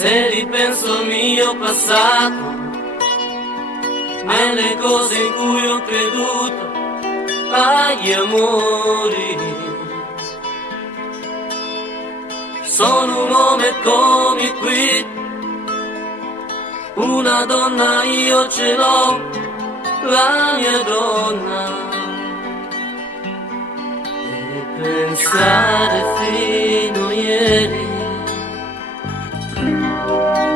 Se ripenso al mio passato, nelle cose in cui ho creduto, agli amori, sono un uomo e come qui, una donna io ce l'ho, la mia donna. E pensare fino a ieri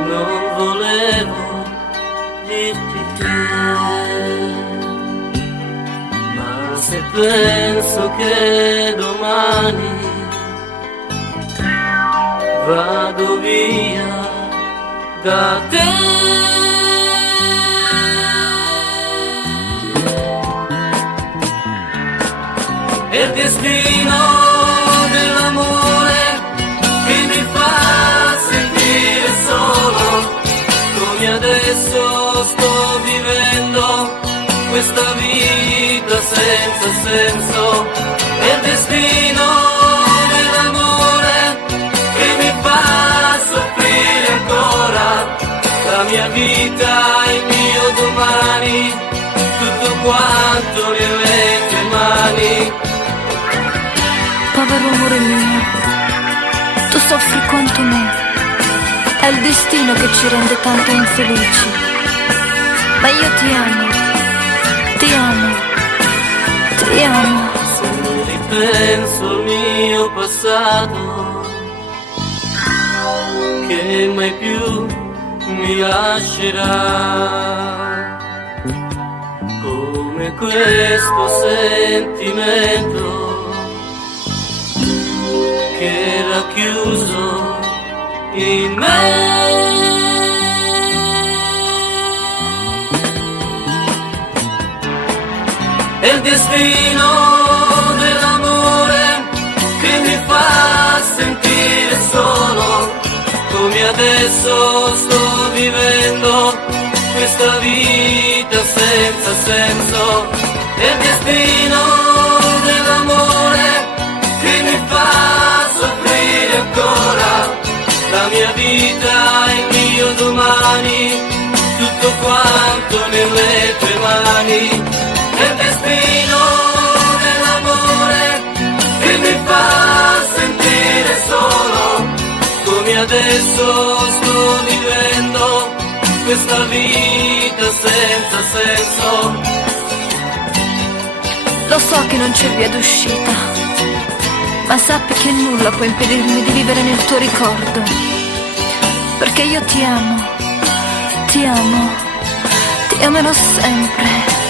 non volevo dirti che, ma se penso che domani vado via da te, è il destino dell'amore che mi fa sentire solo, come adesso sto vivendo questa vita senza senso. È il destino dell'amore che mi fa soffrire ancora, la mia vita, il mio domani, tutto quanto nelle tue mani. Povero amore mio, tu soffri quanto me, è il destino che ci rende tanto infelici, ma io ti amo, ti amo, ti amo. Se ripenso al mio passato, che mai più mi lascerà, come questo sentimento che era chiuso in me. È il destino dell'amore che mi fa sentire solo, come adesso sto vivendo questa vita senza senso. È il destino dell'amore che mi fa soffrire ancora, la mia vita, il mio domani, tutto quanto nelle tue mani. È il destino dell'amore che mi fa sentire solo, come adesso sto vivendo questa vita senza senso. Lo so che non c'è via d'uscita, ma sappi che nulla può impedirmi di vivere nel tuo ricordo, perché io ti amo, ti amo, ti amerò sempre.